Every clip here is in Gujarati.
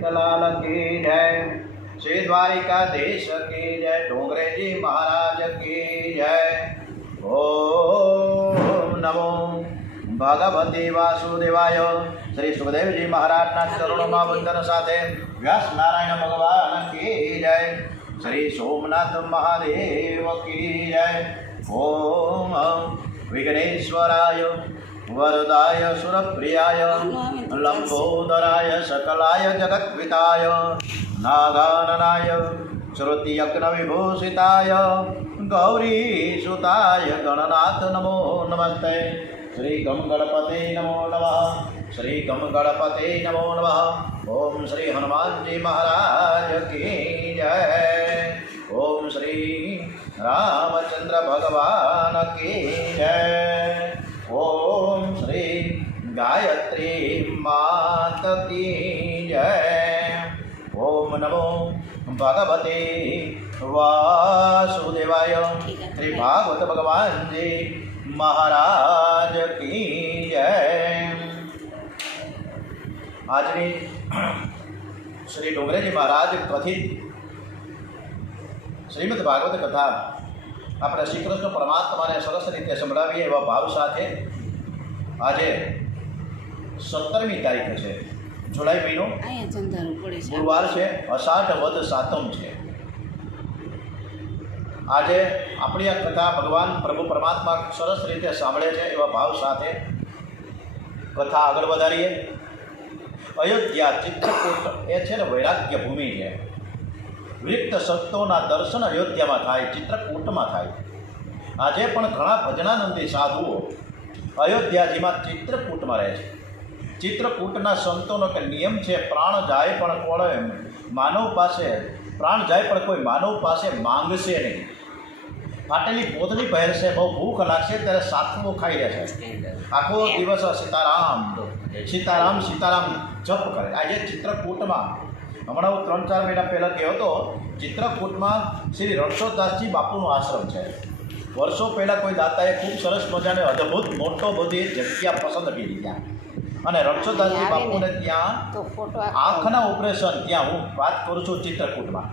लाल की जय। श्री द्वारिकाधीश की जय। डोंगरे जी महाराज की जय। ओम नमो भगवते वासुदेवाय। श्री सुखदेव जी महाराज ना चरणों में वंदन साथे व्यास नारायण भगवान की जय। श्री सोमनाथ महादेव की जय। ओम विघ्नेश्वराय वरदाय सुरप्रियाय लंबोदराय सकलाय जगद्विताय नागाननाय श्रुतियज्ञविभूषिताय गौरीसुताय गणनाथ नमो नमस्ते। श्री गम गणपते नमो नमः। श्री गम गणपते नमो नमः। ओम श्री हनुमान जी महाराज की जय। ओम श्री रामचंद्र भगवान की जय। ओम श्री गायत्री मात की जय। ओम नमो भगवते वासुदेवाय। श्री भागवत भगवान जी महाराज की जय। આજની શ્રી ડોંગરેજી મહારાજ કથિત શ્રીમદ ભાગવત કથા આપણે શ્રી કૃષ્ણ પરમાત્માને સરસ રીતે સંભળાવીએ એવા ભાવ સાથે આજે 17મી તારીખ છે, જુલાઈ મહિનો, ગુરુવાર છે, અષાઢ વદ સાતમ છે। આજે આપણી આ કથા ભગવાન પ્રભુ પરમાત્મા સરસ રીતે સાંભળે છે એવા ભાવ સાથે કથા આગળ વધારીએ। અયોધ્યા ચિત્રકૂટ એ છે ને વૈરાગ્ય ભૂમિ છે। વિરક્ત સંતોના દર્શન અયોધ્યામાં થાય, ચિત્રકૂટમાં થાય। આજે પણ ઘણા ભજનાનંદી સાધુઓ અયોધ્યાજીમાં ચિત્રકૂટમાં રહે છે। ચિત્રકૂટના સંતોનો કે નિયમ છે, પ્રાણ જાય પણ કોઈ માનવ પાસે કોઈ માનવ પાસે માંગશે નહીં। ફાટેલી પોતલી પહેરશે, બહુ ભૂખ લાગશે ત્યારે સાતમો ખાઈ રહેશે, આખો દિવસ સીતારામ સીતારામ સીતારામ જપ કરે। આજે ચિત્રકૂટમાં હમણાં હું 3-4 મહિના પહેલાં ગયો હતો। ચિત્રકૂટમાં શ્રી રણછોડદાસજી બાપુનો આશ્રમ છે। વર્ષો પહેલાં કોઈ દાતાએ ખૂબ સરસ મજાને અદ્ભુત મોટો બધી જગ્યા પસંદ કરી ત્યાં, અને રણછોડદાસજી બાપુને ત્યાં આંખના ઓપરેશન, ત્યાં હું વાત કરું છું ચિત્રકૂટમાં,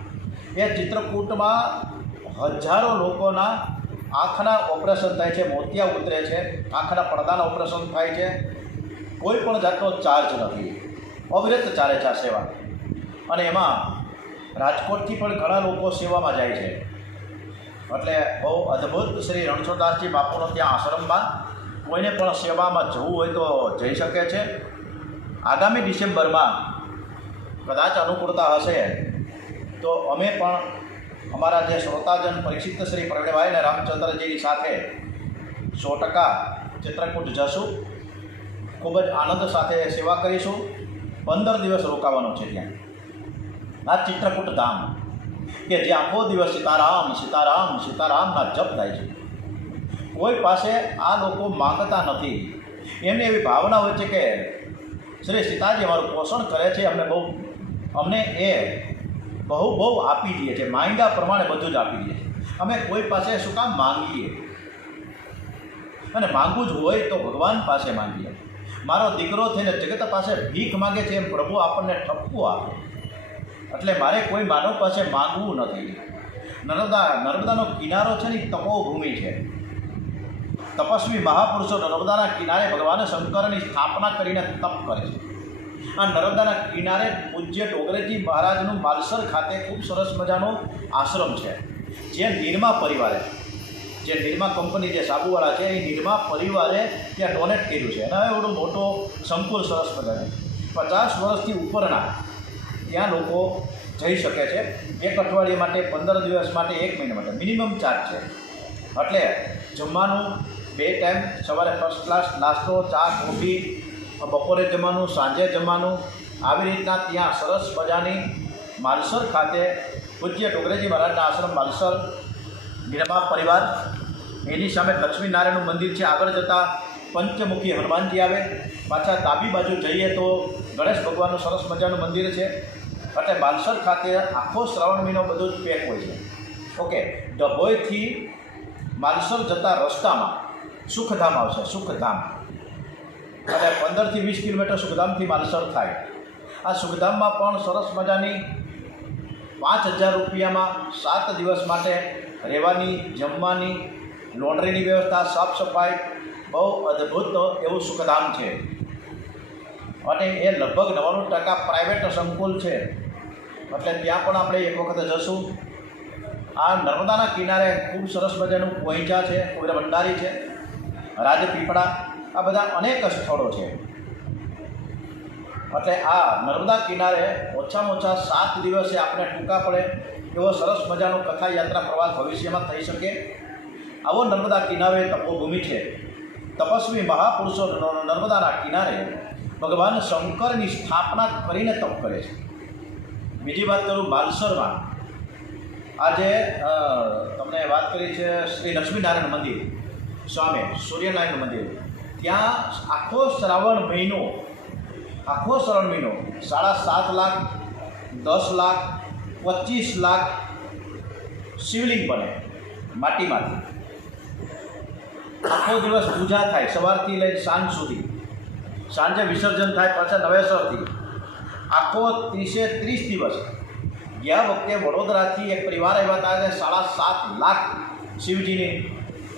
એ ચિત્રકૂટમાં હજારો લોકોના આંખના ઓપરેશન થાય છે, મોતિયા ઉતરે છે, આંખના પડદાના ઓપરેશન થાય છે। કોઈ પણ જાતનો ચાર્જ નથી, અવિરત ચાલે છે આ સેવા। અને એમાં રાજકોટથી પણ ઘણા લોકો સેવામાં જાય છે। એટલે બહુ અદ્ભુત શ્રી રણછોડદાસજી બાપુનો ત્યાં આશ્રમમાં કોઈને પણ સેવામાં જવું હોય તો જઈ શકે છે। આગામી ડિસેમ્બરમાં કદાચ અનુકૂળતા હશે તો અમે પણ અમારા જે શ્રોતાજન પરીક્ષિત શ્રી પ્રવીણભાઈ અને રામચંદ્રજીની સાથે 100% ચિત્રકૂટ જશું। ખૂબ જ આનંદ સાથે સેવા કરીશું। 15 દિવસ રોકાવાનું છે ત્યાં આ ચિત્રકૂટ ધામ, કે જે આખો દિવસ સીતારામ સીતારામ સીતારામના જપ થાય છે। કોઈ પાસે આ લોકો માંગતા નથી, એમને એવી ભાવના હોય છે કે શ્રી સીતાજી અમારું પોષણ કરે છે, અમને એ બહુ આપી દે છે, માંગ્યા પ્રમાણે બધું જ આપી દે છે। અમે કોઈ પાસે શું કામ માંગીએ, અને માંગવું જ હોય તો ભગવાન પાસે માંગીએ। મારો દીકરો થઈને જગત પાસે ભીખ માગે છે એમ પ્રભુ આપણને ઠપકું આપે, એટલે મારે કોઈ માનવ પાસે માંગવું નથી। નર્મદાનો કિનારો છે ને તપોભૂમિ છે। તપસ્વી મહાપુરુષો નર્મદાના કિનારે ભગવાન શંકરની સ્થાપના કરીને તપ કરે છે। આ નર્મદાના કિનારે પૂજ્ય ડોંગરેજી મહારાજનું માલસર ખાતે ખૂબ સરસ મજાનો આશ્રમ છે, જે નિરમા પરિવારે, જે નિરમા કંપની જે સાબુવાળા છે એ નિરમા પરિવારે ત્યાં ડોનેટ કર્યું છે। અને એવડો મોટો સંકુલ સરસ મજાનો 50 વર્ષથી ઉપરના ત્યાં લોકો જઈ શકે છે। એક અઠવાડિયા માટે, 15 દિવસ માટે, 1 મહિના માટે મિનિમમ ચાર્જ છે। એટલે જમવાનું 2 ટાઈમ, સવારે ફર્સ્ટ ક્લાસ નાસ્તો, ચા, કોફી, બપોરે જમવાનું, સાંજે જમવાનું, આવી રીતના ત્યાં સરસ મજાની માલસર ખાતે પૂજ્ય ડોંગરેજી મહારાજના આશ્રમ માલસર નિરમા પરિવાર, એની સામે લક્ષ્મીનારાયણનું મંદિર છે। આગળ જતાં પંચમુખી હનુમાનજી આવે, પાછા ડાબી બાજુ જઈએ તો ગણેશ ભગવાનનું સરસ મજાનું મંદિર છે। એટલે માલસર ખાતે આખો શ્રાવણ મહિનો બધું જ પેક હોય છે। ઓકે, ડભોઈથી માલસર જતા રસ્તામાં સુખધામ આવશે, સુખધામ, અને 15 થી 20 કિલોમીટર સુખધામથી માલસર થાય। આ સુખધામમાં પણ સરસ મજાની 5,000 રૂપિયામાં 7 દિવસ માટે રહેવાની, જમવાની, લોન્ડ્રીની વ્યવસ્થા, સાફ સફાઈ, બહુ અદ્ભુત એવું સુખધામ છે. અને એ લગભગ 99% પ્રાઇવેટ સંકુલ છે, એટલે ત્યાં પણ આપણે એક વખત જશું. આ નર્મદાના કિનારે ખૂબ સરસ મજાનું પોઈચા છે, કોઈરા ભંડારી છે, રાજપીપળા, આ બધા અનેક સ્થળો છે. એટલે આ નર્મદા કિનારે ઓછામાં ઓછા 7 દિવસે આપણે ટૂંકા પડે એવો સરસ મજાનો કથા યાત્રા પ્રવાસ ભવિષ્યમાં થઈ શકે. આવો નર્મદા કિનારે તપોભૂમિ છે. તપસ્વી મહાપુરુષો નર્મદાના કિનારે ભગવાન શંકરની સ્થાપના કરીને તપ કરે છે. બીજી વાત કરું, બાલસરમાં આજે તમને વાત કરી છે શ્રી લક્ષ્મીનારાયણ મંદિર સામે, સૂર્યનારાયણ મંદિર, ત્યાં આખો શ્રાવણ મહિનો 7.5 લાખ, 10 લાખ, 25 લાખ શિવલિંગ બને માટીમાંથી. આખો દિવસ પૂજા થાય, સવારથી લઈ સાંજ સુધી. સાંજે વિસર્જન થાય પાછા નવેસરથી. આખો 30 દિવસ. ગયા વખતે વડોદરાથી એક પરિવાર આવ્યા હતા, 7.5 લાખ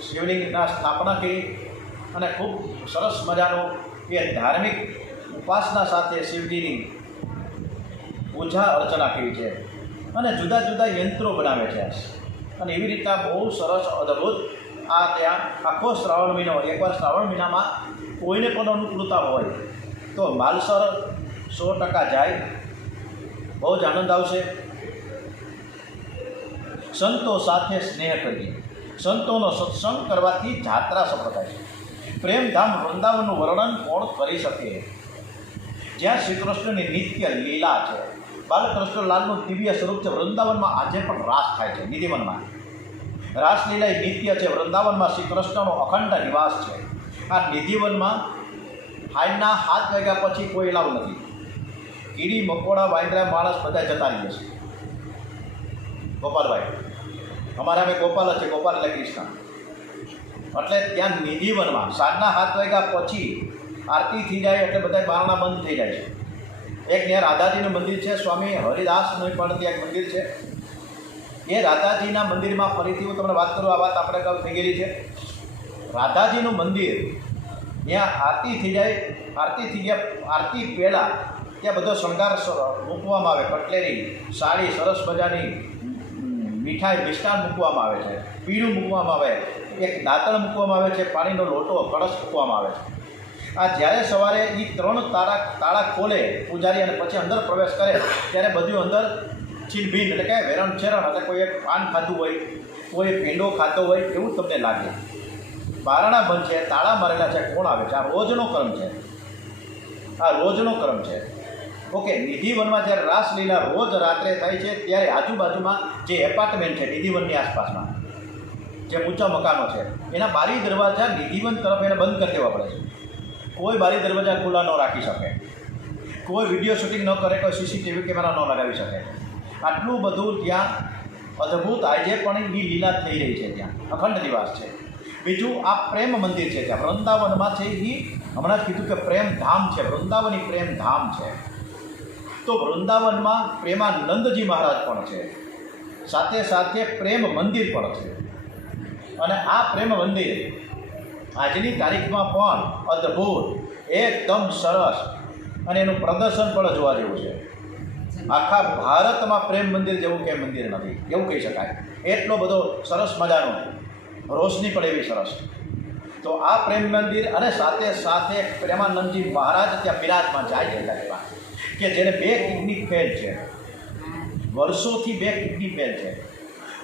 શિવલિંગના સ્થાપના કરી અને ખૂબ સરસ મજાનું એ ધાર્મિક ઉપાસના સાથે શિવજીની પૂજા અર્ચના કરી છે અને જુદા જુદા યંત્રો બનાવે છે. અને એવી રીતના બહુ સરસ અદ્ભુત આ ત્યાં આખો શ્રાવણ મહિનો, એકવાર શ્રાવણ મહિનામાં કોઈને પણ અનુકૂળતા હોય તો માલસર 100% જાય, બહુ જ આનંદ આવશે. સંતો સાથે સ્નેહ કરીએ. સંતોનો સત્સંગ કરવાથી જાત્રા સફળ થાય છે. પ્રેમધામ વૃંદાવનનું વર્ણન કોણ કરી શકે? જ્યાં શ્રી કૃષ્ણની નિત્ય લીલા છે, બાલકૃષ્ણલાલનું દિવ્ય સ્વરૂપ છે. વૃંદાવનમાં આજે પણ રાસ થાય છે. નિધિવનમાં રાસલીલા એ નિત્ય છે. વૃંદાવનમાં શ્રી કૃષ્ણનો અખંડ નિવાસ છે. આ નિધિવનમાં હાઈના 7 વાગ્યા પછી કોઈ એલાવ નથી. કીડી, મકોડા, વાંદરા, માણસ બધા જતા રહીએ છે. ગોપાલભાઈ અમારા અમે ગોપાલ છે, ગોપાલ એટલે કૃષ્ણ. એટલે ત્યાં નિધિવનમાં સાંજના 7 વાગ્યા પછી આરતી થઈ જાય એટલે બધા બારણા બંધ થઈ જાય છે. એક ત્યાં રાધાજીનું મંદિર છે, સ્વામી હરિદાસનું પણ ત્યાં એક મંદિર છે. એ રાધાજીના મંદિરમાં ફરીથી હું તમને વાત કરું, આ વાત આપણે કાલ થઈ ગયેલી છે. રાધાજીનું મંદિર ત્યાં આરતી થઈ જાય, આરતી પહેલાં ત્યાં બધો શણગાર મૂકવામાં આવે. કટલેરી, સાડી, સરસ મજાની મીઠાઈ, મિષ્ટાન મૂકવામાં આવે છે, પીણું મૂકવામાં આવે, એક દાંતણ મૂકવામાં આવે છે, પાણીનો લોટો, કળશ મૂકવામાં આવે છે. આ જ્યારે સવારે એ 3 તાળા ખોલે પૂજારી અને પછી અંદર પ્રવેશ કરે ત્યારે બધું અંદર છીનભીન એટલે કે વેરણ છેરણ, એટલે કોઈ એક પાન ખાધું હોય, કોઈ પેંડો ખાતો હોય એવું તમને લાગે. બારણા બંધ છે, તાળા મારેલા છે, કોણ આવે છે? આ રોજનો ક્રમ છે. આ રોજનો ક્રમ છે. ઓકે. નિધિવનમાં જ્યારે રાસલીલા રોજ રાત્રે થાય છે ત્યારે આજુબાજુમાં જે એપાર્ટમેન્ટ છે નિધિવનની આસપાસમાં, જે ઊંચા મકાનો છે, એના બારી દરવાજા નિધિવન તરફ એને બંધ કરી દેવા પડે છે. કોઈ બારી દરવાજા ખુલ્લા ન રાખી શકે, કોઈ વિડીયો શૂટિંગ ન કરે, કોઈ સીસીટીવી કેમેરા ન લગાવી શકે. આટલું બધું ત્યાં અદ્ભુત આજે પણ એ લીલા થઈ રહી છે. ત્યાં અખંડ નિવાસ છે. બીજું આ પ્રેમ મંદિર છે. ત્યાં વૃંદાવનમાં છે એ હમણાં જ કીધું કે પ્રેમધામ છે, વૃંદાવની પ્રેમધામ છે. તો વૃંદાવનમાં પ્રેમાનંદજી મહારાજ પણ છે, સાથે સાથે પ્રેમ મંદિર પણ છે. અને આ પ્રેમ મંદિર આજની તારીખમાં પણ અદ્ભુત, એકદમ સરસ, અને એનું પ્રદર્શન પણ જોવા જેવું છે. આખા ભારતમાં પ્રેમ મંદિર જેવું કે મંદિર નથી એવું કહી શકાય. એટલો બધો સરસ મજાનો, રોશની પણ એવી સરસ. તો આ પ્રેમ મંદિર અને સાથે સાથે પ્રેમાનંદજી મહારાજ ત્યાં બિરાજમાન જાય છે કે જેને 2 કિડની ફેલ છે, વર્ષોથી 2 કિડની ફેલ છે,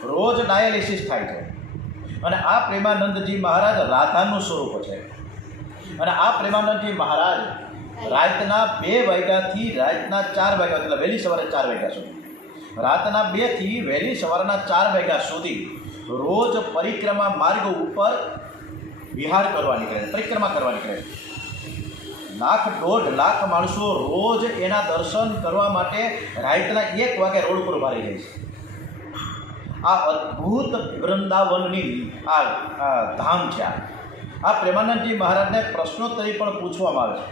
રોજ ડાયાલિસિસ થાય છે. અને આ પ્રેમાનંદજી મહારાજ રાધાનું સ્વરૂપ છે. અને આ પ્રેમાનંદજી મહારાજ રાતના 2 વાગ્યાથી રાતના 4 વાગ્યા, એટલે વહેલી સવારે 4 વાગ્યા સુધી, રાતના 2 થી વહેલી સવારના 4 વાગ્યા સુધી રોજ પરિક્રમા માર્ગ ઉપર વિહાર કરવા નીકળે, પરિક્રમા કરવા નીકળે. 1.5 લાખ માણસો રોજ એના દર્શન કરવા માટે રાતના 1 વાગે રોડ ઉપર ઉભા રહી જાય છે. આ અદ્ભુત વૃંદાવનની આ ધામ છે. આ પ્રેમાનંદજી મહારાજને પ્રશ્નોત્તરી પણ પૂછવામાં આવે છે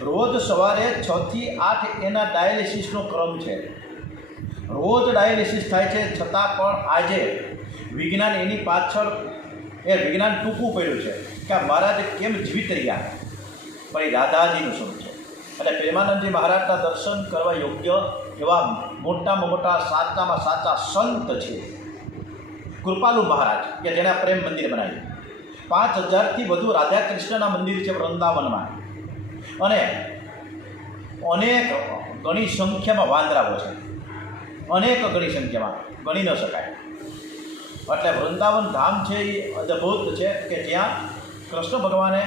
રોજ સવારે 6 થી 8 એના ડાયાલિસિસનો ક્રમ છે. રોજ ડાયાલિસિસ થાય છે, છતાં પણ આજે વિજ્ઞાન એની પાછળ વિજ્ઞાન ટૂંકું પડ્યું છે કે આ મહારાજ કેમ જીવિત રહ્યા, પણ એ રાધાજીનું સ્વરૂપ છે. એટલે પ્રેમાનંદજી મહારાજના દર્શન કરવા યોગ્ય એવા મોટામાં મોટા સાચામાં સાચા સંત છે કૃપાલુ મહારાજ, કે જેણે પ્રેમ મંદિર બનાવ્યું. 5000થી વધુ રાધા કૃષ્ણના મંદિર છે વૃંદાવનમાં, અને અનેક ઘણી સંખ્યામાં વાંદરાઓ છે, અનેક ઘણી સંખ્યામાં ગણી ન શકાય. એટલે વૃંદાવન ધામ છે એ અદ્ભુત છે કે જ્યાં કૃષ્ણ ભગવાને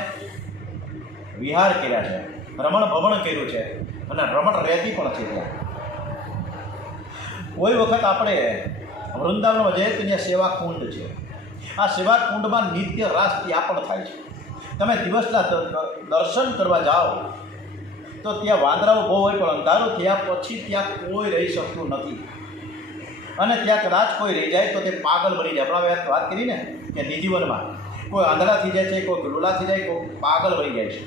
વિહાર કર્યા છે, રમણ ભમણ કર્યું છે, અને રમણ રહેતી પણ છે. ત્યાં કોઈ વખત આપણે વૃંદાવનમાં જઈએ તો ત્યાં સેવા કુંડ છે. આ સેવા કુંડમાં નિત્ય રાસ ત્યાં પણ થાય છે. તમે દિવસના દર્શન કરવા જાઓ તો ત્યાં વાંદરાઓ બહુ હોય, પણ અંધારું થયા પછી ત્યાં કોઈ રહી શકતું નથી. અને ત્યાં કદાચ કોઈ રહી જાય તો તે પાગલ બની જાય. આપણે વાત કરીને કે નિજીવનમાં કોઈ આંધળા થઈ જાય છે, કોઈ લુલા થઈ જાય, કોઈ પાગલ બની જાય છે.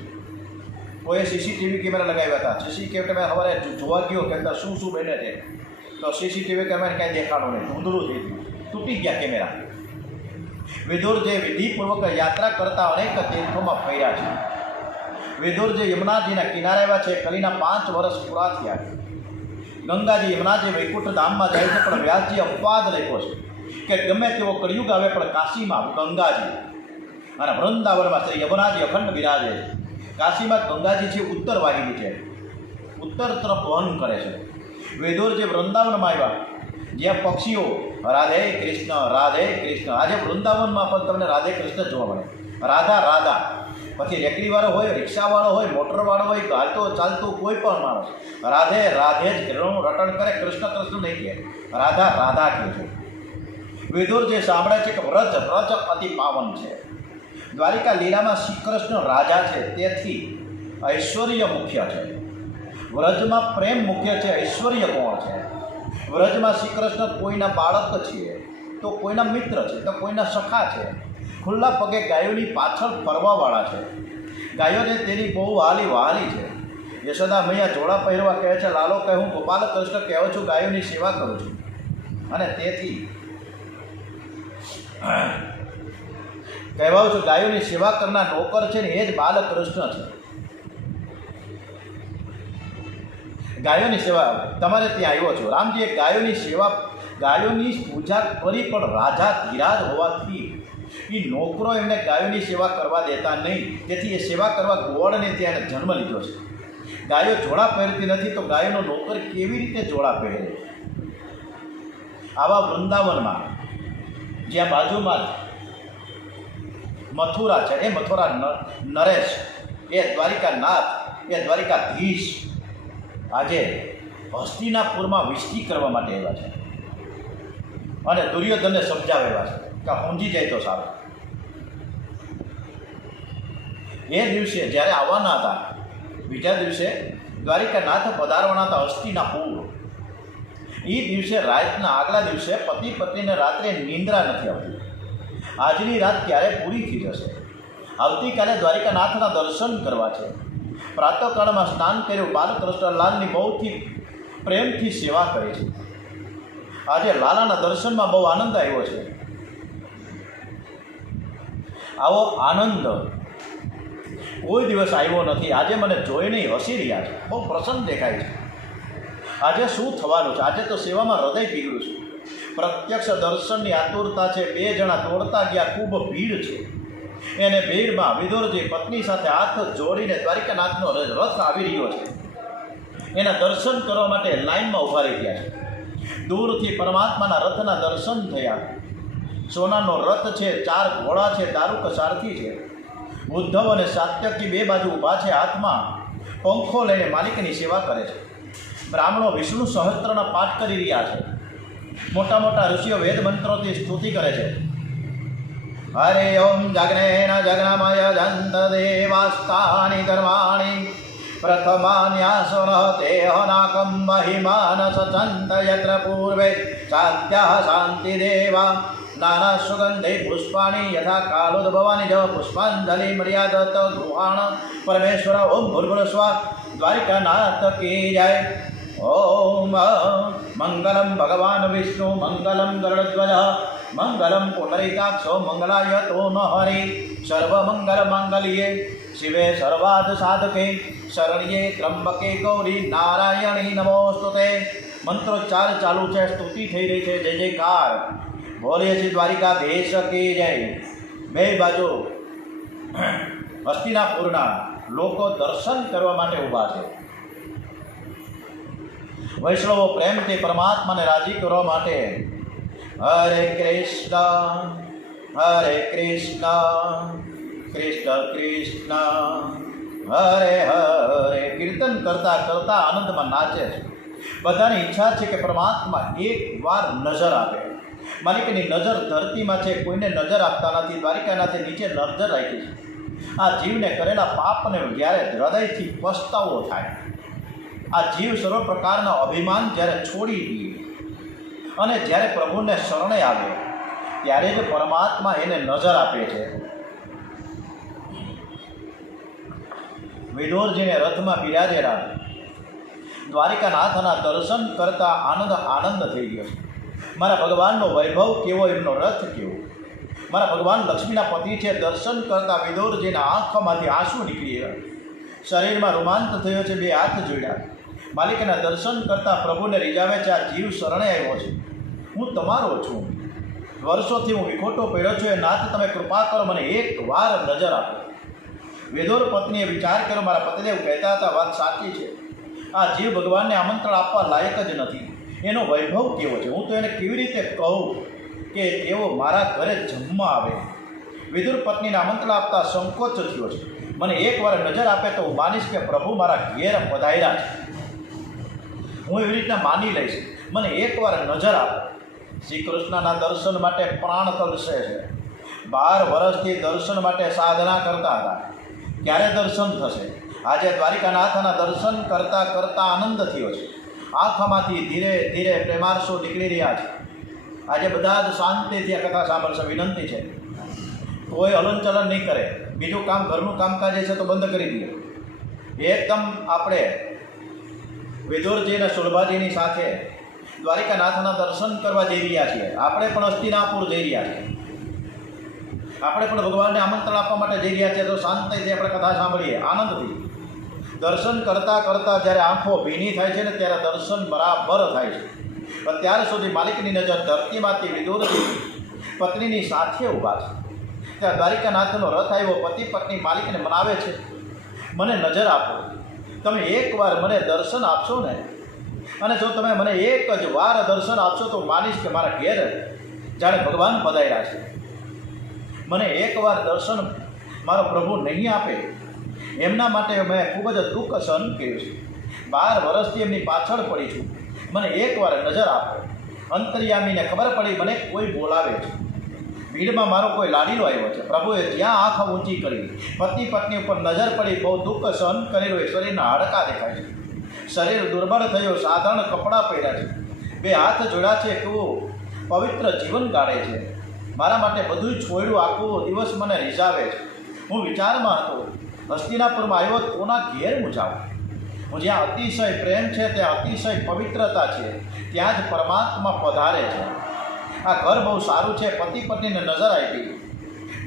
કોઈએ સીસીટીવી કેમેરા લગાવ્યા હતા. સીસીટીવી કેમેરા સવારે જોવા ગયો કે અંદર શું શું બને છે, તો સીસીટીવી કેમેરા કાંઈ દેખાડો નહીં, ધૂંધળું થઈ ગયું, તૂટી ગયા કેમેરા. વિદુર જે વિધિપૂર્વક યાત્રા કરતા અનેક તીર્થોમાં ફર્યા છે. વિદુર જે યમુનાજીના કિનારે આવ્યા છે, કલીના 5 વર્ષ પૂરા થયા. ગંગાજી યમુનાજી વૈકુંઠ ધામમાં જાય છે, પણ વ્યાસજી અપવાદ લખ્યો છે કે ગમે તેવો કળિયુગ આવે પણ કાશીમાં ગંગાજી અને વૃંદાવનમાં શ્રી યમુનાજી અખંડ બિરાજે છે. કાશીમાં ગંગાજી છે ઉત્તર વાહિની છે, ઉત્તર તરફ વહન કરે છે. વિદુર જે વૃંદાવનમાં આવ્યા, જ્યાં પક્ષીઓ રાધે કૃષ્ણ રાધે કૃષ્ણ. આજે વૃંદાવનમાં પણ તમને રાધે કૃષ્ણ જોવા મળે. રાધા રાધા, પછી રેકડીવાળો હોય, રિક્ષાવાળો હોય, મોટરવાળો હોય, હાલતો ચાલતું કોઈ પણ માણસ રાધે રાધે જ રટણ કરે, કૃષ્ણ કૃષ્ણ નહીં કહે, રાધા રાધા કહે છે. વિદુર જે સાંભળે છે કે વ્રજ વ્રજ અતિ પાવન છે. દ્વારિકા લીલામાં શ્રી કૃષ્ણ રાજા છે, તેથી ઐશ્વર્ય મુખ્ય છે. વ્રજમાં પ્રેમ મુખ્ય છે, ઐશ્વર્ય કોણ છે? વ્રજમાં શ્રી કૃષ્ણ કોઈના બાળક છે, તો કોઈના મિત્ર છે, તો કોઈના સખા છે. ખુલ્લા પગે ગાયોની પાછળ ફરવાવાળા છે. ગાયોને તેની બહુ વહાલી વહાલી છે. યશોદા મૈયા જોડા પહેરવા કહે છે, લાલો કહે હું ગોપાલ કૃષ્ણ કહેવો છું, ગાયોની સેવા કરું છું. અને તેથી કહેવાઉં છું, ગાયોની સેવા કરનાર નોકર છે ને એ જ બાલકૃષ્ણ છે. ગાયોની સેવા તમારે ત્યાં આવ્યો છો. રામજીએ ગાયોની સેવા, ગાયોની પૂજા કરી, પણ રાજા ધીરાજ હોવાથી એ નોકરો એમને ગાયોની સેવા કરવા દેતા નહીં. તેથી એ સેવા કરવા ગોળને ત્યાં જન્મ લીધો છે. ગાયો જોડા પહેરતી નથી, તો ગાયોનો નોકર કેવી રીતે જોડા પહેરે? આવા વૃંદાવનમાં જ્યાં બાજુમાં મથુરા છે, એ મથુરા નરેશ, એ દ્વારિકાનાથ, એ દ્વારિકાધીશ આજે હસ્તિનાપુરમાં વિસ્તી કરવા માટે આવ્યા છે. અને દુર્યોધનને સમજાવેલા છે કે ઊંઘી જાય તો સારું. એ દિવસે જ્યારે આવવાના હતા, બીજા દિવસે દ્વારિકાનાથ પધારવાના હતા હસ્તિનાપુર. એ દિવસે રાતના આગલા દિવસે પતિ પત્નીને રાત્રે નિંદ્રા નથી આવતી. આજની રાત ક્યારે પૂરી થઈ જશે? આવતીકાલે દ્વારિકાનાથના દર્શન કરવા છે. પ્રાતઃકાળમાં સ્નાન કર્યું, બાલકૃષ્ણલાલની બહુથી પ્રેમથી સેવા કરી છે. આજે લાલાના દર્શનમાં બહુ આનંદ આવ્યો છે. આવો આનંદ કોઈ દિવસ આવ્યો નથી. આજે મને જોઈને હસી રહ્યા છે, બહુ પ્રસન્ન દેખાય છે. આજે શું થવાનું છે? આજે તો સેવામાં હૃદય પીગળ્યું છે. પ્રત્યક્ષ દર્શનની આતુરતા છે. 2 જણા દોડતા ગયા, ખૂબ ભીડ છે. એને ભીડમાં વિદુરજી પત્ની સાથે હાથ જોડીને દ્વારિકાનાથનો રથ આવી રહ્યો છે. એના દર્શન કરવા માટે લાઈનમાં ઊભા રહી ગયા છે. દૂરથી પરમાત્માના રથના દર્શન થયા. સોનાનો રથ છે, 4 ઘોડા છે, દારૂક સારથી છે. ઉદ્ધવ અને સાત્યકી 2 બાજુ ઊભા છે, હાથમાં પંખો લઈને માલિકની સેવા કરે છે. બ્રાહ્મણો વિષ્ણુ સહસ્ત્રના પાઠ કરી રહ્યા છે. મોટા મોટા ઋષિઓ વેદ મંત્રોથી સ્તુતિ કરે છે. હરે ઓમ જગ્નેન જગ્નમય જંત દેવાસ્તાની ધર્માણી પ્રથમાન્યાસન તેહનાકમ મહિમાન સચંત યત્ર પૂર્વે સાધ્યા શાંતિ દેવા નાના સુગંધે પુષ્પાણી યથા કાલોદભવાની જવ પુષ્પાંજલિ મર્યાદત ગૃહાણ પરમેશ્વર ઓમ ભૂર્ભુવ સ્વાહ. દ્વારિકાનાથ કી જય. ઓમ મંગલમ ભગવાન વિષ્ણુ મંગલમ ગરુડધ્વજ મંગલમ પુંડરીકાક્ષો મંગલાય તો ન હરિ. સર્વમંગલ માંગલ્યે શિવે સર્વાર્થ સાધકે શરણ્યે ત્રંબકે ગૌરી નારાયણી નમોસ્તુતે. મંત્રોચ્ચાર ચાલુ છે, સ્તુતિ થઈ રહી છે, જય જયકાર બોલીએ છીએ દ્વારિકાધીશ કી જય. બે બાજુ હસ્તિનાપુરના લોકો દર્શન કરવા માટે ઊભા છે. વૈષ્ણવો પ્રેમથી પરમાત્માને રાજી કરવા માટે હરે કૃષ્ણ કૃષ્ણ કૃષ્ણ હરે હરે કીર્તન કરતા કરતા આનંદમાં નાચે છે. બધાની ઈચ્છા છે કે પરમાત્મા એક વાર નજર આપે. માલિકની નજર ધરતીમાં છે, કોઈને નજર આપતા નથી. દ્વારિકાનાથે નીચે નજર રાખી છે. આ જીવને કરેલા પાપને જ્યારે હૃદયથી પસ્તાવો થાય, આ જીવ સર્વ પ્રકારના અભિમાન જ્યારે છોડી દે અને જ્યારે પ્રભુને શરણે આવે ત્યારે જ પરમાત્મા એને નજર આપે છે. વિદુરજીને રથમાં બિરાજેલા દ્વારિકાનાથના દર્શન કરતા આનંદ થઈ ગયો છે. મારા ભગવાનનો વૈભવ કેવો, એમનો રથ કેવો. મારા ભગવાન લક્ષ્મીના પતિ છે. દર્શન કરતા વિદુરજીના આંખોમાંથી આંસુ નીકળી ગયા, શરીરમાં રોમાંચ થયો છે. બે હાથ જોડ્યા, માલિકના દર્શન કરતા પ્રભુને રીઝાવે છે. આ જીવ શરણે આવ્યો છે, હું તમારો છું. વર્ષોથી હું વિખોટો પડ્યો છું. એ નાથ તમે કૃપા કરો, મને એક વાર નજર આપો. વિદુર પત્નીએ વિચાર કર્યો, મારા પતિદેવ કહેતા હતા વાત સાચી છે. આ જીવ ભગવાનને આમંત્રણ આપવા લાયક જ નથી. એનો વૈભવ કેવો છે, હું તો એને કેવી રીતે કહું કે તેઓ મારા ઘરે જમવા આવે. વિદુર પત્નીને આમંત્રણ આપતા સંકોચ થયો છે. મને એકવાર નજર આપે તો હું માનીશ કે પ્રભુ મારા ઘેર પધાર્યા છે. હું એવી રીતના માની લઈશ. મને એકવાર નજર આપો. શ્રી કૃષ્ણના દર્શન માટે પ્રાણ તરસે છે. 12 વર્ષથી દર્શન માટે સાધના કરતા હતા. ક્યારે દર્શન થશે? આજે દ્વારિકાનાથના દર્શન કરતાં કરતાં આનંદ થયો છે. આંખમાંથી ધીરે ધીરે પ્રેમારસો નીકળી રહ્યા છે. આજે બધા જ શાંતિથી આ કથા સાંભળશે. વિનંતી છે, કોઈ હલનચલન નહીં કરે. બીજું કામ, ઘરનું કામકાજ છે તો બંધ કરી દઈએ. એકદમ આપણે વિદુરજી અને સુલભાજીની સાથે દ્વારિકાનાથના દર્શન કરવા જઈ રહ્યા છીએ. આપણે પણ હસ્તિનાપુર જઈ રહ્યા છીએ. આપણે પણ ભગવાનને આમંત્રણ આપવા માટે જઈ રહ્યા છીએ. તો શાંતિથી આપણે કથા સાંભળીએ, આનંદથી. દર્શન કરતાં કરતાં જ્યારે આંખો ભીની થાય છે ને, ત્યારે દર્શન બરાબર થાય છે. અત્યાર સુધી માલિકની નજર ધરતીમાંથી વિદુરજી પત્નીની સાથે ઊભા છે. ત્યાં દ્વારિકાનાથનો રથ આવ્યો. પતિ પત્ની માલિકને મનાવે છે, મને નજર આપો. તમે એકવાર મને દર્શન આપશો ને, અને જો તમે મને એક જ વાર દર્શન આપશો તો માનીશ કે મારા ઘેર જાણે ભગવાન પધાર્યા છે. મને એકવાર દર્શન મારો પ્રભુ નહીં આપે, એમના માટે મેં ખૂબ જ દુઃખ સહન કર્યું છે. 12 વર્ષથી એમની પાછળ પડી છું. મને એકવાર નજર આપો. અંતર્યામીને ખબર પડી મને કોઈ બોલાવે છે. ભીડમાં મારો કોઈ લાડીલો આવ્યો છે. પ્રભુએ જ્યાં આંખ ઊંચી કરી, પતિ પત્ની ઉપર નજર પડી. બહુ દુઃખ સહન કરેલું હોય. શરીરના હાડકાં દેખાય છે. શરીર દુર્બળ થયો. સાધારણ કપડાં પહેર્યા છે. 2 હાથ જોડ્યા છે. કેવું પવિત્ર જીવન કાઢે છે. મારા માટે બધું છોડ્યું. આખો દિવસ મને રીઝાવે છે. હું વિચારમાં હતો, હસ્તિનાપુરમાં આવ્યો કોના ઘેર હું જાઉં. હું જ્યાં અતિશય પ્રેમ છે, ત્યાં અતિશય પવિત્રતા છે, ત્યાં જ પરમાત્મા પધારે છે. આ ઘર બહુ સારું છે. પતિ પત્નીને નજર આપી.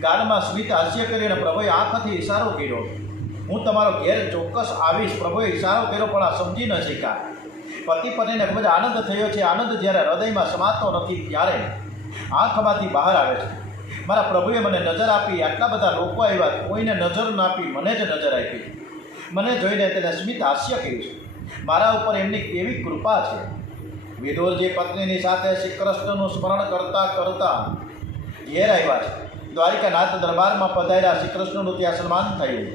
ગાલમાં સ્મિત હાસ્ય કરીને પ્રભુએ આંખથી ઇશારો કર્યો, હું તમારો ઘેર ચોક્કસ આવીશ. પ્રભુએ ઇશારો કર્યો પણ આ સમજી ન શક્યા. પતિ પત્નીને ખૂબ જ આનંદ થયો છે. આનંદ જ્યારે હૃદયમાં સમાતો નથી ત્યારે આંખમાંથી બહાર આવે છે. મારા પ્રભુએ મને નજર આપી. આટલા બધા લોકો આવ્યા, કોઈને નજર ના આપી, મને જ નજર આપી. મને જોઈને તેને સ્મિત હાસ્ય કર્યું છે. મારા ઉપર એમની કેવી કૃપા છે. વિદુરજી પત્નીની સાથે શ્રી કૃષ્ણનું સ્મરણ કરતાં કરતાં ઘેર આવ્યા છે. દ્વારિકાનાથ દરબારમાં પધાર્યા. શ્રી કૃષ્ણનું ત્યાં સન્માન થયું.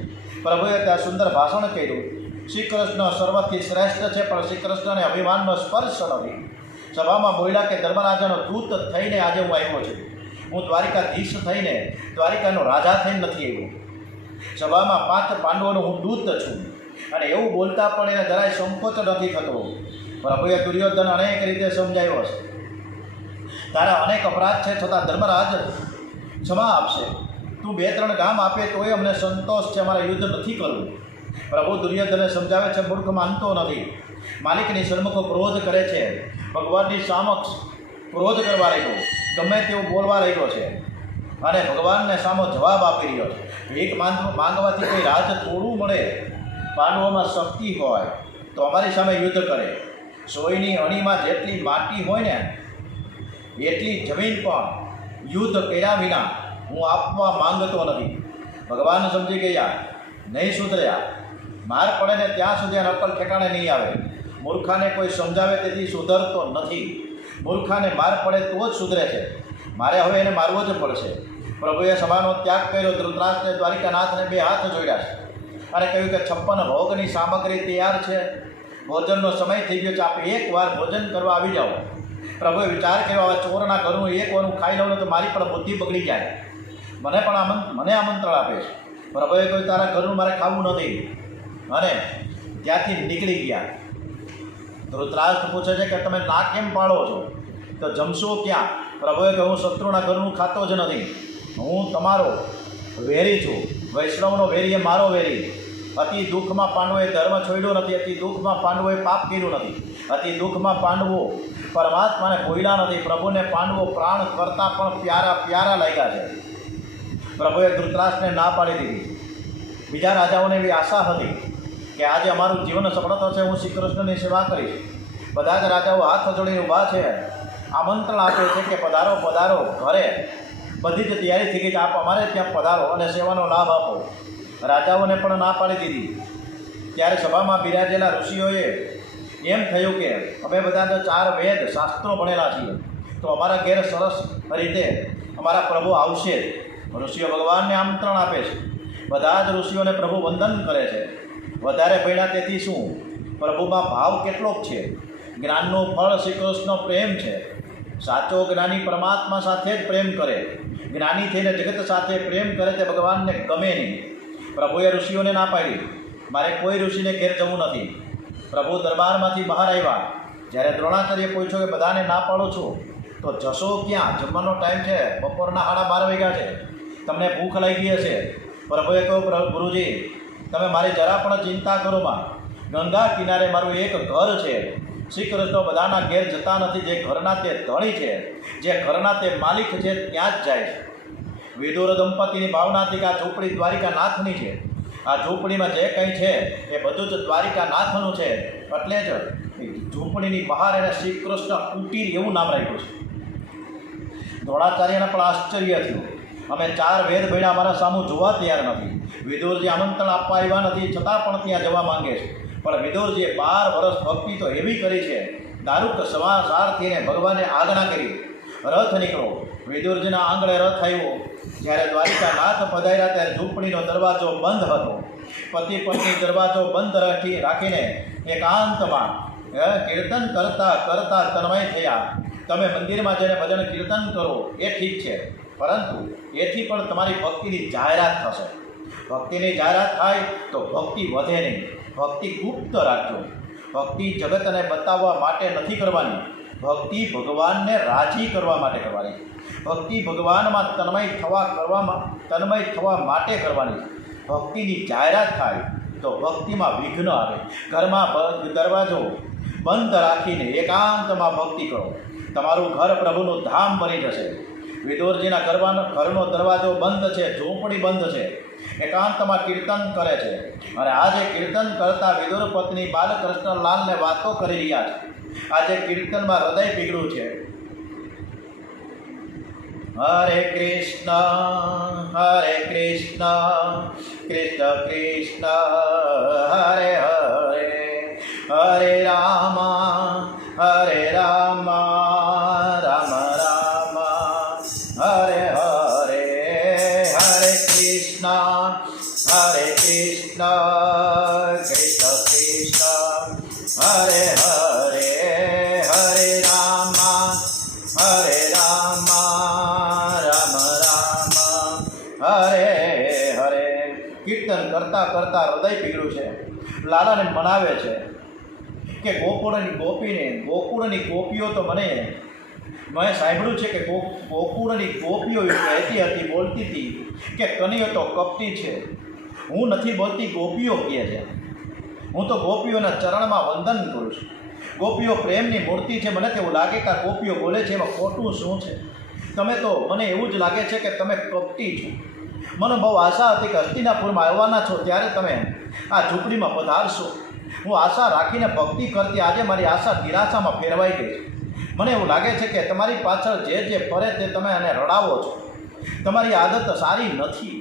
પ્રભુએ ત્યાં સુંદર ભાષણ કર્યું. શ્રી કૃષ્ણ સર્વથી શ્રેષ્ઠ છે, પણ શ્રી કૃષ્ણને અભિમાનનો સ્પર્શ નથી. સભામાં બોલ્યા કે ધર્મરાજાનો દૂત થઈને આજે હું આવ્યો છું. હું દ્વારિકાધીશ થઈને, દ્વારિકાનો રાજા થઈને નથી આવ્યો. સભામાં 5 પાંડવોનો હું દૂત છું. અને એવું બોલતા પણ એને જરાય સંકોચ નથી થતો. પ્રભુએ દુર્યોધન અનેક રીતે સમજાવ્યો છે. તારા અનેક અપરાધ છે છતાં ધર્મરાજ ક્ષમા આપશે. તું 2-3 ગામ આપે તોય અમને સંતોષ છે, અમારે યુદ્ધ નથી કરવું. પ્રભુ દુર્યોધનને સમજાવે છે, મૂર્ખ માનતો નથી. માલિકની સન્મુખ ક્રોધ કરે છે, ભગવાનની સમક્ષ ક્રોધ કરવા લાગ્યો, ગમે તેવું બોલવા લાગ્યો છે અને ભગવાનને સામો જવાબ આપી રહ્યો છે. ભીખ માંગવાથી કોઈ રાજ થોડું મળે. પાંડવોમાં શક્તિ હોય તો અમારી સામે યુદ્ધ કરે. સોયની અણીમાં જેટલી માટી હોય ને એટલી જમીન પણ યુદ્ધ કર્યા વિના હું આપવા માંગતો નથી. ભગવાન સમજી ગયા, નહીં સુધર્યા. માર પડે ને ત્યાં સુધી આ અક્કલ ઠેકાણે નહીં આવે. મૂર્ખાને કોઈ સમજાવે તેથી સુધરતો નથી. મૂર્ખાને માર પડે તો જ સુધરે છે. મારે હવે એને મારવો જ પડશે. પ્રભુએ સભાનો ત્યાગ કર્યો. ધૃતરાષ્ટ્રે દ્વારિકાનાથને 2 હાથ જોડ્યા છે અને કહ્યું કે 56 ભોગની સામગ્રી તૈયાર છે, ભોજનનો સમય થઈ ગયો છે, આપ એકવાર ભોજન કરવા આવી જાઓ. પ્રભુએ વિચાર કર્યો, હવે ચોરના ઘરનું એક વારું ખાઈ લઉં તો મારી પણ બુદ્ધિ બગડી જાય. મને આમંત્રણ આપે છે. પ્રભુએ કહ્યું, તારા ઘરનું મારે ખાવું નથી અને ત્યાંથી નીકળી ગયા. ધૃતરાષ્ટ્ર પૂછે છે કે તમે ના કેમ પાડો છો, તો જમશો ક્યાં? પ્રભુએ કહ્યું, હું શત્રુના ઘરનું ખાતો જ નથી. હું તમારો વેરી છું. વૈષ્ણવનો વેરી એ મારો વેરી. અતિ દુઃખમાં પાંડવોએ ધર્મ છોડ્યો નથી, અતિ દુઃખમાં પાંડવોએ પાપ કર્યું નથી, અતિ દુઃખમાં પાંડવો પરમાત્માને ભૂલ્યા નથી. પ્રભુને પાંડવો પ્રાણ કરતાં પણ પ્યારા લાગ્યા છે. પ્રભુએ ધૃતરાષ્ટ્રને ના પાડી દીધી. બીજા રાજાઓને એવી આશા હતી કે આજે અમારું જીવન સફળ થશે, હું શ્રી કૃષ્ણની સેવા કરીશ. બધા જ રાજાઓ હાથ જોડીને ઊભા છે, આમંત્રણ આપે છે કે પધારો પધારો. ઘરે બધી જ તૈયારી થઈ ગઈ છે, આપ અમારે ત્યાં પધારો અને સેવાનો લાભ આપો. રાજાઓને પણ ના પાડી દીધી. ત્યારે સભામાં બિરાજેલા ઋષિઓએ એમ થયું કે અમે બધા તો 4 વેદ શાસ્ત્રો ભણેલા છીએ, તો અમારા ઘેર સરસ રીતે અમારા પ્રભુ આવશે. ઋષિઓ ભગવાનને આમંત્રણ આપે છે. બધા જ ઋષિઓને પ્રભુ વંદન કરે છે. વધારે ભણ્યા તેથી શું, પ્રભુમાં ભાવ કેટલોક છે. જ્ઞાનનું ફળ શ્રી કૃષ્ણ પ્રેમ છે. સાચો જ્ઞાની પરમાત્મા સાથે જ પ્રેમ કરે. જ્ઞાની થઈને જગત સાથે પ્રેમ કરે તે ભગવાનને ગમે નહીં. પ્રભુએ ઋષિઓને ના પાડી. મારે કોઈ ઋષિને ઘેર જવું નથી. પ્રભુ દરબારમાંથી બહાર આવ્યા. જ્યારે દ્રોણાચાર્ય પૂછ્યું કે બધાને ના પાડો છો તો જશો ક્યાં? જમવાનો ટાઈમ છે, બપોરના 12:30 વાગ્યા છે, તમને ભૂખ લાગી હશે. પ્રભુએ કહ્યું, ગુરુજી તમે મારી જરા પણ ચિંતા કરો માં. ગંગા કિનારે મારું એક ઘર છે. શ્રી કૃષ્ણ બધાના ઘેર જતા નથી. જે ઘરના તે ધણી છે, જે ઘરના તે માલિક છે, ત્યાં જ જાય છે. વિદુર દંપતીની ભાવના હતી કે આ ઝૂંપડી દ્વારિકાનાથની છે. આ ઝૂંપડીમાં જે કંઈ છે એ બધું જ દ્વારિકાનાથનું છે. એટલે જ ઝૂંપડીની બહાર એને શ્રી કૃષ્ણ કુટીર એવું નામ રાખ્યું છે. દ્રોણાચાર્યને પણ આશ્ચર્ય થયું. અમે 4 વેદ ભણ્યા, અમારા સામું જોવા તૈયાર નથી. વિદુરજી આમંત્રણ આપવા આવ્યા નથી, છતાં પણ ત્યાં જવા માંગે છે. પણ વિદુરજીએ 12 વર્ષ ભક્તિ તો એવી કરી છે, દારૂક સમાચારથીને ભગવાને આજ્ઞા કરી, રથ નીકળો. વિદુરજીના આંગણે રથ આવ્યો. જ્યારે દ્વારિકાનાથ પધાર્યા ત્યારે ઝૂંપડીનો દરવાજો બંધ હતો. પતિ પત્ની દરવાજો બંધ રાખીને એકાંતમાં કીર્તન કરતા તન્મય થયા. તમે મંદિરમાં જઈને ભજન કીર્તન કરો એ ઠીક છે, પરંતુ એથી પણ તમારી ભક્તિની જાહેરાત થશે. ભક્તિની જાહેરાત થાય તો ભક્તિ વધે નહીં. ભક્તિ ગુપ્ત રાખજો. ભક્તિ જગતને બતાવવા માટે નથી કરવાની. ભક્તિ ભગવાનને રાજી કરવા માટે કરવાની. ભક્તિ ભગવાનમાં તન્મય થવા માટે કરવાની. ભક્તિની જાહેરાત થાય તો ભક્તિમાં વિઘ્ન આવે. ઘરમાં દરવાજો બંધ રાખીને એકાંતમાં ભક્તિ કરો. તમારું ઘર પ્રભુનું ધામ બની જશે. વિદુરજીના ઘરનો દરવાજો બંધ છે, ઝૂંપડી બંધ છે, એકાંતમાં કીર્તન કરે છે. અને આજે કીર્તન કરતા વિદુર પત્ની બાલકૃષ્ણલાલને વાતો કરી રહ્યા છે. આજે કીર્તનમાં હૃદય પીગળું છે. હરે કૃષ્ણ કૃષ્ણ કૃષ્ણ હરે હરે, હરે રામ રામ રામ હરે હરે, હરે કૃષ્ણ કૃષ્ણ કૃષ્ણ હરે હરે, હરે રામ રામ હરે હરે. કીર્તન કરતા કરતા હૃદય પીગળ્યું છે. લાલાને મનાવે છે કે ગોકુળની ગોપીઓ તો મને મેં સાંભળ્યું છે કે ગોકુળની ગોપીઓ કહેતી હતી, બોલતી હતી કે કનૈયો તો કપટી છે. હું નથી બોલતી, ગોપીઓ કહે છે. હું તો ગોપીઓના ચરણમાં વંદન કરું છું. ગોપીઓ પ્રેમની મૂર્તિ છે. મને તેવું લાગે કે આ ગોપીઓ બોલે છે એમાં ખોટું શું છે? તમે તો મને એવું જ લાગે છે કે તમે કપટી છો. મને બહુ આશા હતી કે હસ્તિનાપુરમાં આવવાના છો ત્યારે તમે આ ઝૂંપડીમાં પધારશો. હું આશા રાખીને ભક્તિ કરતી, આજે મારી આશા નિરાશામાં ફેરવાઈ ગઈ છે. મને એવું લાગે છે કે તમારી પાછળ જે ફરે તે તમે એને રડાવો છો. તમારી આદત સારી નથી.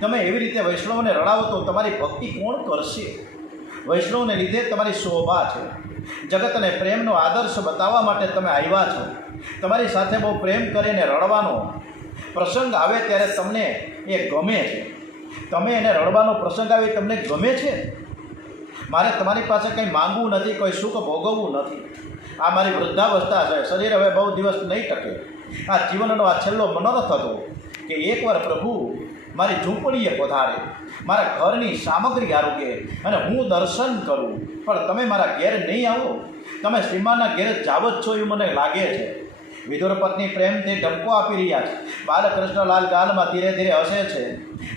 તમે એવી રીતે વૈષ્ણવને રડાવો તો તમારી ભક્તિ કોણ કરશે? વૈષ્ણવને લીધે તમારી શોભા છે. જગતને પ્રેમનો આદર્શ બતાવવા માટે તમે આવ્યા છો. તમારી સાથે બહુ પ્રેમ કરીને રડવાનો પ્રસંગ આવે ત્યારે તમને એ ગમે છે. તમે એને રડવાનો પ્રસંગ આવે તમને ગમે છે. મારે તમારી પાસે કંઈ માંગવું નથી, કોઈ સુખ ભોગવવું નથી. આ મારી વૃદ્ધાવસ્થા છે. શરીર હવે બહુ દિવસ નહીં ટકે. આ જીવનનો આ છેલ્લો મનોરથ હતો કે એકવાર પ્રભુ મારી ઝૂંપડીએ પધારે, મારા ઘરની સામગ્રી આરોગે અને હું દર્શન કરું. પણ તમે મારા ઘેર નહીં આવો. તમે શ્રીમાનના ઘેર જાવ જ છો એવું મને લાગે છે. વિદુર પત્ની પ્રેમથી ધમકો આપી રહ્યા છે. બાલકૃષ્ણલાલ ગાલમાં ધીરે ધીરે હસે છે.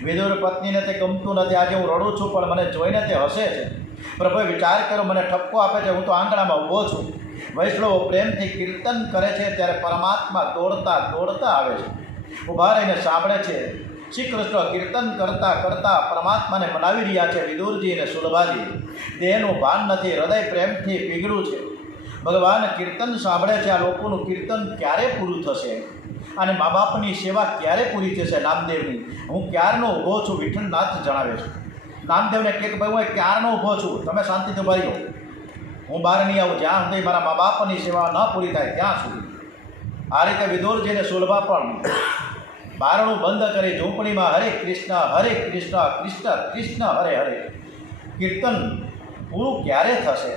વિદુર પત્નીને તે ગમતું નથી. આજે હું રડું છું પણ મને જોઈને તે હસે છે. પ્રભુએ વિચાર કર્યો, મને ઠપકો આપે છે, હું તો આંગણામાં ઊભો છું. વૈષ્ણવો પ્રેમથી કીર્તન કરે છે ત્યારે પરમાત્મા દોડતા દોડતા આવે છે. ઊભા રહીને સાંભળે છે. શ્રી કૃષ્ણ કીર્તન કરતાં કરતાં પરમાત્માને મનાવી રહ્યા છે. વિદુરજી અને સુલભાજી દેહનું ભાન નથી, હૃદય પ્રેમથી પીગળું છે. ભગવાન કીર્તન સાંભળે છે. આ લોકોનું કીર્તન ક્યારે પૂરું થશે? અને મા બાપની સેવા ક્યારે પૂરી થશે? નામદેવની હું ક્યારનો ઊભો છું, વિઠ્ઠલનાથ જણાવે છે. નામદેવને કે ભાઈ હું ક્યારનો ઊભો છું, તમે શાંતિથી ઉભા રહો. હું બહાર નહીં આવું જ્યાં સુધી મારા મા બાપની સેવા ન પૂરી થાય ત્યાં સુધી. આ રીતે વિદુરજીને સુલભા પણ બારણું બંધ કરી ઝૂંપડીમાં હરે કૃષ્ણ કૃષ્ણ કૃષ્ણ હરે હરે કીર્તન પૂરું ક્યારે થશે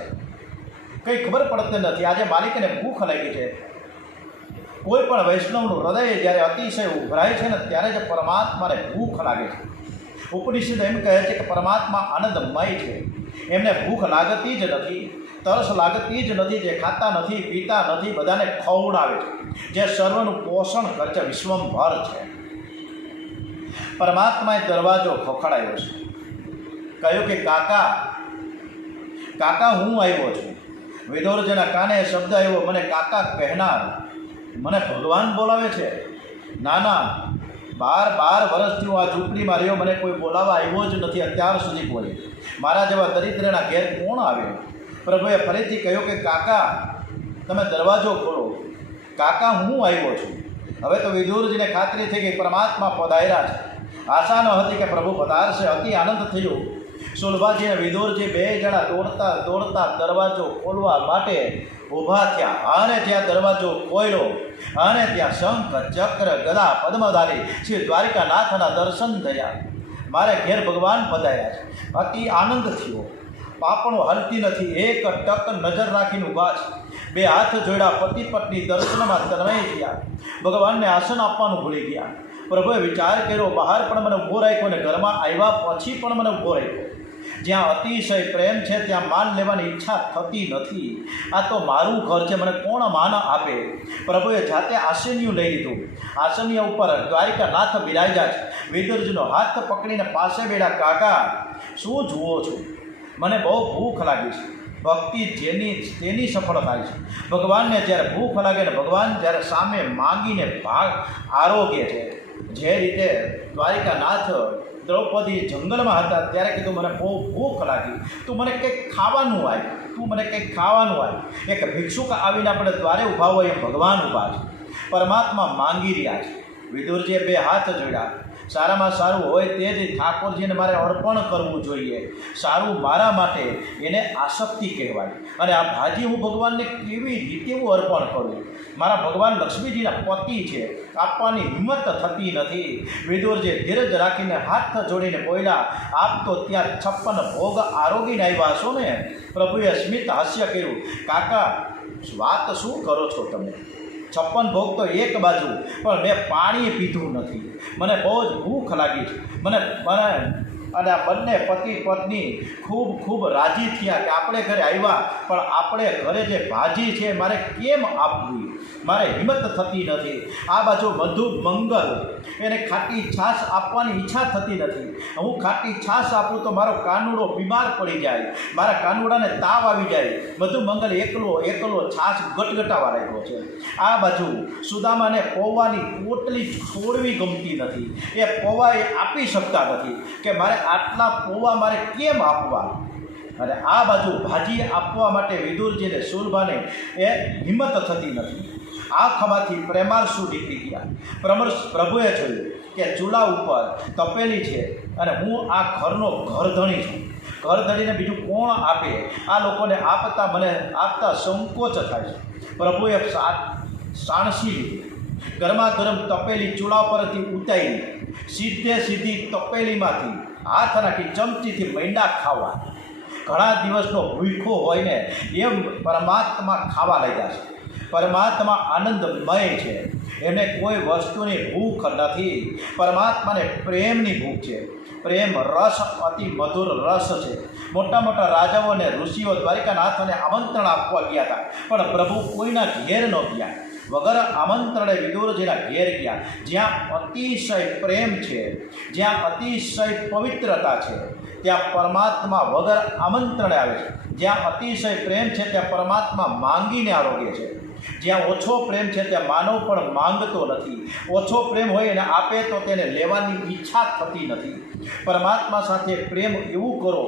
કંઈ ખબર પડતી નથી. આજે માલિકને ભૂખ લાગી છે. કોઈ પણ વૈષ્ણવનું હૃદય જ્યારે અતિશય ઉભરાય છે ને ત્યારે જ પરમાત્માને ભૂખ લાગે છે. ઉપનિષદ એમ કહે છે કે પરમાત્મા આનંદમય છે. એમને ભૂખ લાગતી જ નથી, તરસ લાગતી જ નથી. જે ખાતા નથી, પીતા નથી, બધાને ખવડાવે છે. જે સર્વનું પોષણ કરે છે, વિશ્વભર છે. પરમાત્માએ દરવાજો ખખડાયો છે. કહ્યું કે કાકા કાકા હું આવ્યો છું. વિદુરજીના કાને શબ્દ આવ્યો, મને કાકા કહેનાર. મને ભગવાન બોલાવે છે. ના 12 વર્ષથી હું આ ઝૂંપડીમાં રહ્યો, મને કોઈ બોલાવવા આવ્યો જ નથી અત્યાર સુધી. બોલે મારા જેવા દરિદ્રના ઘેર કોણ આવ્યો? પ્રભુએ ફરીથી કહ્યું કે કાકા તમે દરવાજો ખોલો. કાકા હું આવ્યો છું. હવે તો વિદુરજીને ખાતરી થઈ ગઈ પરમાત્મા પધાર્યા છે. આશા ન હતી કે પ્રભુ પધારશે. અતિ આનંદ થયો. સુલભાજી અને વિદુરજી બે જણા દોડતા દોડતા દરવાજો ખોલવા માટે ઊભા થયા. અને ત્યાં દરવાજો ખોલ્યો અને ત્યાં શંખ ચક્ર ગદા પદ્મધારી શ્રી દ્વારિકાનાથના દર્શન થયા. મારે ઘેર ભગવાન પધાર્યા છે. અતિ આનંદ થયો. પાપણો હલતી નથી. એક ટક નજર રાખીને ઊભા છે. બે હાથ જોડ્યા. પતિ પત્ની દર્શનમાં તન્મય થયા. ભગવાનને આસન આપવાનું ભૂલી ગયા. પ્રભુએ વિચાર કર્યો, બહાર પણ મને ઊભો રાખ્યો અને ઘરમાં આવ્યા પછી પણ મને ઊભો રાખ્યો. જ્યાં અતિશય પ્રેમ છે ત્યાં માન લેવાની ઈચ્છા થતી નથી. આ તો મારું ઘર છે, મને કોણ માન આપે? પ્રભુએ જાતે આસન્યું લઈ લીધું. આસન્ય ઉપર દ્વારિકાનાથ બિરાજ્યા છે. વિદુરજીનો હાથ પકડીને પાસે બેઠા. કાકા શું જુઓ છો? મને બહુ ભૂખ લાગી છે. ભક્તિ તેની સફળ થાય છે. ભગવાનને જ્યારે ભૂખ લાગે ને ભગવાન જ્યારે સામે માંગીને આરોગ્ય છે. જે રીતે દ્વારિકાનાથ દ્રૌપદી જંગલમાં હતા ત્યારે કીધું મને બહુ ભૂખ લાગી, તું મને કંઈક ખાવાનું આય. એક ભિક્ષુક આવીને આપણે દ્વારે ઊભા હોય એમ ભગવાન ઊભા છે. પરમાત્મા માંગી રહ્યા છે. વિદુરજીએ બે હાથ જોડ્યા. સારામાં સારું હોય તે જ ઠાકોરજીને મારે અર્પણ કરવું જોઈએ. સારું મારા માટે એને આસક્તિ કહેવાય. અને આ ભાજી હું ભગવાનને કેવી રીતે હું અર્પણ કરું? મારા ભગવાન લક્ષ્મીજીના પતિ છે, આપવાની હિંમત થતી નથી. વિદુરજી ધીરજ રાખીને હાથ જોડીને બોલ્યા, આપ તો ત્યાં 56 ભોગ આરોગીને આવ્યા છો ને? પ્રભુએ સ્મિત હાસ્ય કર્યું. કાકા વાત શું કરો છો તમે? 56 ભોગ તો એક બાજુ, પણ મેં પાણી પીધું નથી. મને બહુ જ ભૂખ લાગી છે. મને અને આ બંને પતિ પત્ની ખૂબ ખૂબ રાજી થયા કે આપણે ઘરે આવ્યા, પણ આપણે ઘરે જે ભાજી છે મારે કેમ આપવી, મારે હિંમત થતી નથી. આ બાજુ વધુ મંગલ, એને ખાટી છાશ આપવાની ઈચ્છા થતી નથી. હું ખાટી છાશ આપું તો મારો કાનુડો બીમાર પડી જાય, મારા કાનુડાને તાવ આવી જાય. બધું મંગલ એકલો છાશ ગટગટાવા લાગ્યો છે. આ બાજુ સુદામાને પૌવાની પોટલી છોડવી ગમતી નથી, એ પૌવા એ આપી શકતા નથી કે મારે આટલા પૌવા મારે કેમ આપવા. અને આ બાજુ ભાજી આપવા માટે વિદુરજીને શુલ્ભાને એ હિંમત થતી નથી. આ ખભાથી પ્રેમારસુ નીકળી ગયા. પ્રભુએ જોયું કે ચૂલા ઉપર તપેલી છે અને હું આ ઘરનો ઘરધણી છું. ઘરધણીને બીજું કોણ આપે? આ લોકોને મને આપતા સંકોચ થાય છે. પ્રભુએ સાણસી લીધી, ગરમા ગરમ તપેલી ચૂલા પરથી ઉતારી, સીધી તપેલીમાંથી હાથ નાખી ચમચીથી મૈંડા ખાવા. ઘણા દિવસનો ભૂખો હોય ને એમ પરમાત્મા ખાવા લાગ્યા છે. પરમાત્મા આનંદમય છે, એને કોઈ વસ્તુની ભૂખ નથી. પરમાત્માને પ્રેમની ભૂખ છે. પ્રેમ રસ અતિ મધુર રસ છે. મોટા મોટા રાજાઓ અને ઋષિઓ દ્વારિકાનાથને આમંત્રણ આપવા ગયા હતા, પણ પ્રભુ કોઈના ઘેર ન ગયા. વગર આમંત્રણે વિદુરજીના ઘેર ગયા. જ્યાં અતિશય પ્રેમ છે, જ્યાં અતિશય પવિત્રતા છે, ત્યાં પરમાત્મા વગર આમંત્રણે આવે છે. જ્યાં અતિશય પ્રેમ છે ત્યાં પરમાત્મા માંગીને આરોગ્ય છે. જ્યાં ઓછો પ્રેમ છે ત્યાં માનવ પણ માંગતો નથી. ઓછો પ્રેમ હોય અને આપે તો તેને લેવાની ઈચ્છા થતી નથી. પરમાત્મા સાથે પ્રેમ એવું કરો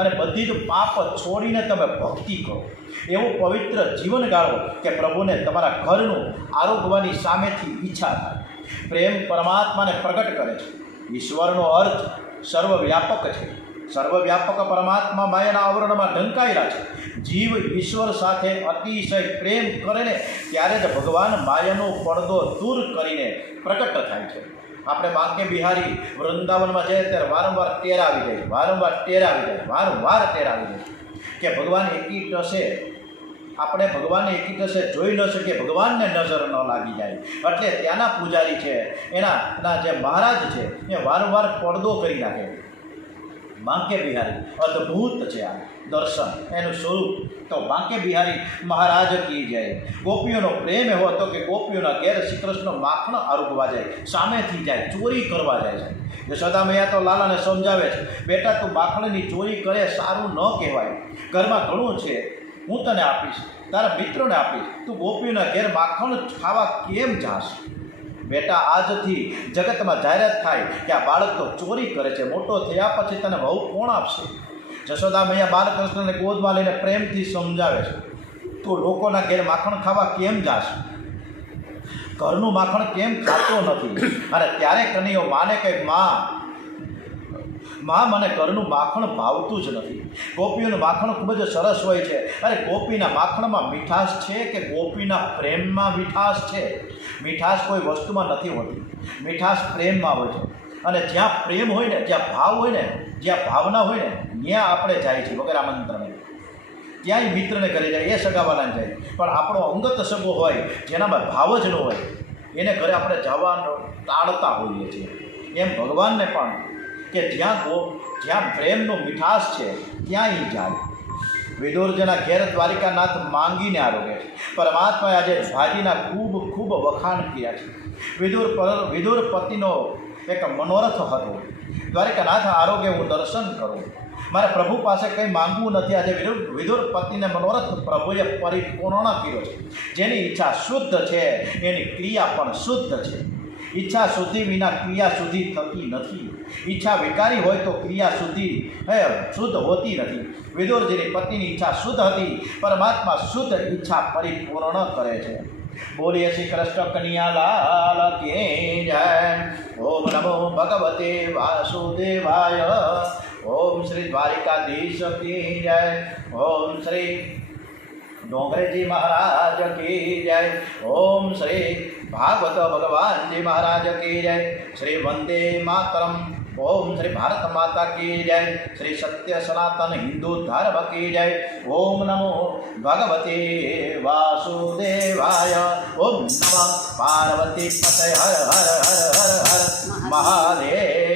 અને બધી જ પાપ છોડીને તમે ભક્તિ કરો, એવું પવિત્ર જીવન ગાળો કે પ્રભુને તમારા ઘરનું આરોગવાની સામેથી ઈચ્છા થાય. પ્રેમ પરમાત્માને પ્રગટ કરે છે. ઈશ્વરનો અર્થ સર્વવ્યાપક છે. સર્વવ્યાપક પરમાત્મા માયાના આવરણમાં ઢંકાયેલા છે. જીવ ઈશ્વર સાથે અતિશય પ્રેમ કરે ને ત્યારે જ ભગવાન માયાનો પડદો દૂર કરીને પ્રગટ થાય છે. આપણે બાંકે બિહારી વૃંદાવનમાં જઈએ ત્યારે વારંવાર ટેર આવી જાય, વારંવાર ટેર આવી જાય કે ભગવાન એકી ટસે, આપણે ભગવાનને એકી ટસે જોઈ ન શકીએ, ભગવાનને નજર ન લાગી જાય. એટલે ત્યાંના પૂજારી છે, એના જે મહારાજ છે એ વારંવાર પડદો કરી નાખે. બાંકે બિહારી અદ્ભુત છે આ દર્શન, એનું સ્વરૂપ તો બાંકે બિહારી મહારાજ કી જાય. ગોપીઓનો પ્રેમ એવો હતો કે ગોપીઓના ઘેર શ્રી કૃષ્ણ માખણ આરોગવા જાય, સામેથી જાય, ચોરી કરવા જાય છે. યશોદા મૈયા તો લાલાને સમજાવે છે, બેટા તું માખણની ચોરી કરે સારું ન કહેવાય. ઘરમાં ઘણું છે, હું તને આપીશ, તારા મિત્રોને આપીશ, તું ગોપીઓના ઘેર માખણ ખાવા કેમ જાશ? બેટા આજથી જગતમાં જાહેરાત થાય કે આ બાળક તો ચોરી કરે છે, મોટો થયા પછી તને બહુ કોણ આપશે? જશોદા મૈયા બાલકૃષ્ણને ગોદમાં લઈને પ્રેમથી સમજાવે છે, તું લોકોના ઘેર માખણ ખાવા કેમ જાશ? ઘરનું માખણ કેમ ખાતો નથી? અને ત્યારે કનૈયો માને કે માં મને ઘરનું માખણ ભાવતું જ નથી. ગોપીઓનું માખણ ખૂબ જ સરસ હોય છે. અરે ગોપીના માખણમાં મીઠાશ છે કે ગોપીના પ્રેમમાં મીઠાશ છે? મીઠાશ કોઈ વસ્તુમાં નથી હોતી, મીઠાશ પ્રેમમાં હોય છે. અને જ્યાં પ્રેમ હોય ને, જ્યાં ભાવ હોય ને, જ્યાં ભાવના હોય ને, ત્યાં આપણે જાય છે વગર આમંત્રણે. ક્યાંય મિત્રને ઘરે જાય, એ સગાવાલાને જાય, પણ આપણો અંગત સગો હોય જેનામાં ભાવ જ ન હોય એને ઘરે આપણે જવાનું ટાળતા હોઈએ છીએ. એમ ભગવાનને પણ કે જ્યાં પ્રેમનો મીઠાશ છે ત્યાં એ જાય. વિદુરજીના ઘેર દ્વારિકાનાથ માંગીને આરોગે છે. પરમાત્માએ આજે ભાજીના ખૂબ ખૂબ વખાણ કર્યા છે. વિદુર પતિનો એક મનોરથ હતો, દ્વારિકાનાથ આરોગ્ય હું દર્શન કરું, મારે પ્રભુ પાસે કંઈ માંગવું નથી. આજે વિદુર પતિને મનોરથ પ્રભુએ પરિપૂર્ણ કર્યો છે. જેની ઈચ્છા શુદ્ધ છે એની ક્રિયા પણ શુદ્ધ છે. ઈચ્છા શુદ્ધિ વિના ક્રિયા શુદ્ધિ થતી નથી. ઈચ્છા વિકારી હોય તો ક્રિયા શુદ્ધ હોતી નથી. વિદુરજીની પત્નીની ઈચ્છા શુદ્ધ હતી, પરમાત્મા શુદ્ધ ઈચ્છા પરિપૂર્ણ કરે છે. બોલીએ શ્રી કૃષ્ણ કનૈયા લાલ કી જય. ઓમ નમો ભગવતે વાસુદેવાય. ઓમ શ્રી દ્વારિકાધીશ કી જય. ઓમ શ્રી ડોંગરેજી મહારાજ કી જય. ઓમ શ્રી ભાગવત ભગવાનજી મહારાજ કી જય. શ્રી વંદે માતરમ. ઓમ શ્રી ભારત માતા કી જય. શ્રી સત્ય સનાતન હિન્દુ ધર્મ કી જય. ઓમ નમો ભગવતે વાસુદેવાય. ઓમ નમઃ પાર્વતી પતય હર હર હર હર હર મહાદેવ.